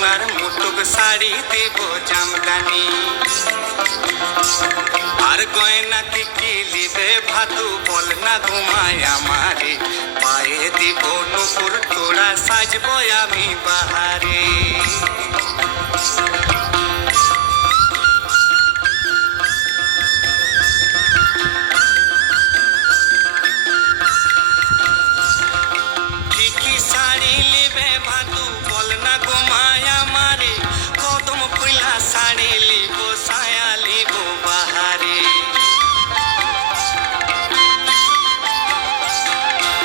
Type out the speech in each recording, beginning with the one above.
সোনার মুটুক শাড়ি দেব জামদানি। আর গয়না কি কি লিবে ভাদু বল না ঘুমায় আমারে, পায়ে দিব নুপুর তোড়া সাজবো আমি বাহারে। শাড়ি লিবে ভাদু বল না ঘুমায় আমারে, কদম ফুলা শাড়ি লিব সায়া লিব বাহারে।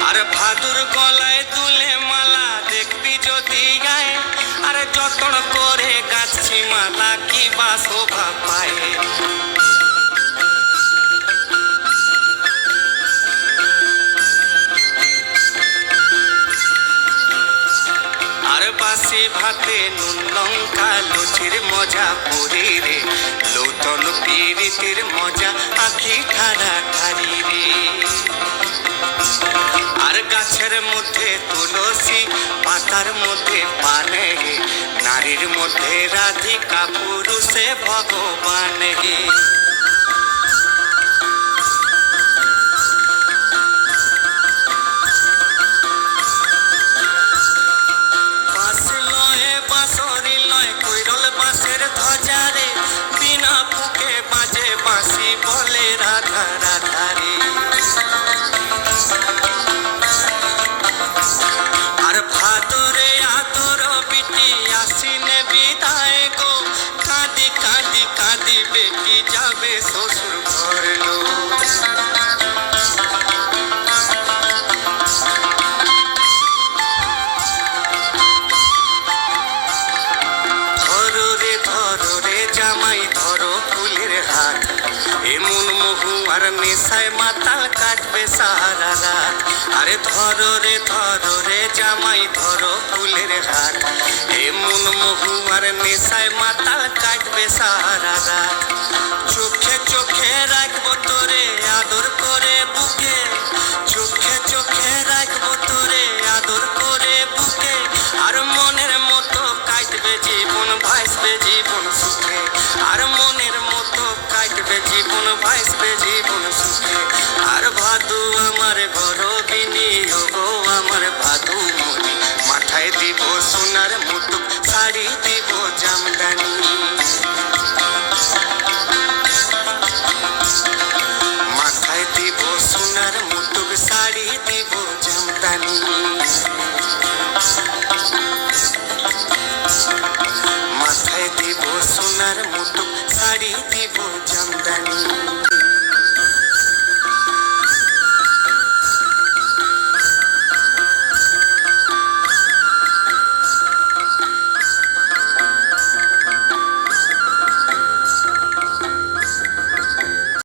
আর ভাদুর গলায় দুলে মালা দেখবি যদি গায়ে, আর যতন করে গাছি মালা কি বা শোভা পায়। আর বাসি ভাতে নুন লঙ্কা লুচির মজা পুরি রে, লৌটন পিরিতির মজা আখি ঠাড়া ঠাড়ি রে। আর গাছের মধ্যে তুলসী পাতার মধ্যে পানে, নারীর মধ্যে রাধিকা পুরুষে ভগবান হে। বাঁশরি লয় কৈরল বাঁশের ধ্বজারে, বিনা ফুকে বাজে বাঁশি বলে রাধা রাধা রে। আর ভাদরে আদর বিটি আসিনে বিদায় গো, কাঁদি কাঁদি কাঁদি বেটি যাবে শ্বশুর ঘর লো। জামাই ধরো ফুলের হাত, এমন মহু আর নেশায় মাতাল কাটবে সারা রাত। আরে ধরো রে জামাই ধরো ফুলের হাত, এমন মহু আর নেশায় মাতাল কাটবে সারা রাত। চোখে চোখে রাখবো তোরে আদর করে বুকে, চোখে চোখে রাখবো তোরে আদর করে বুকে। আর মনের মতো কাটবে জীবন ভাসবে জীবন সুখে, আর মনের মতো কাটবে জীবন ভাসবে জীবন সুখে। আর ভাদু আমার গরবিনী গো আমার ভাদু মনি, মাথায় দিব সোনার মুটুক শাড়ি দিব জামদানি। মাথায় দিব সোনার মুটুক শাড়ি দিব জামদানি। মাথায় দিব সোনার মুটুক শাড়ি দিব জামদানি।